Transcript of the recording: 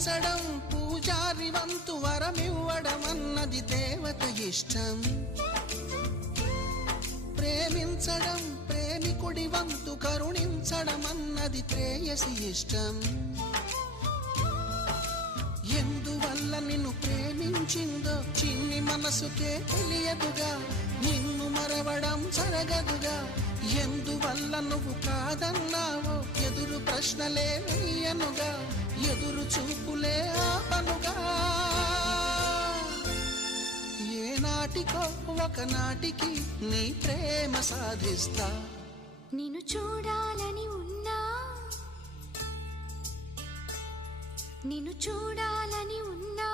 పూజించడం పూజారి వంతు వరమివ్వడం అన్నది దేవత ఇష్టం. ప్రేమించడం ప్రేమికుడి వంతు కరుణించడం అన్నది ప్రేయసి ఇష్టం. ఎందువల్ల నిన్ను ప్రేమించిందో చిన్ని మనసుకే తెలియదుగా, నిన్ను మరవడం జరగదుగా. ఎందువల్ల నువ్వు కాదన్నావో ఎదురు ప్రశ్నలే వేయనుగా, ఎదురు చూపులే ఆపనుగా. ఏనాటికో ఒకనాటికి నీ ప్రేమ సాధిస్తా. నిన్ను చూడాలని ఉన్నా, నిన్ను చూడాలని ఉన్నా,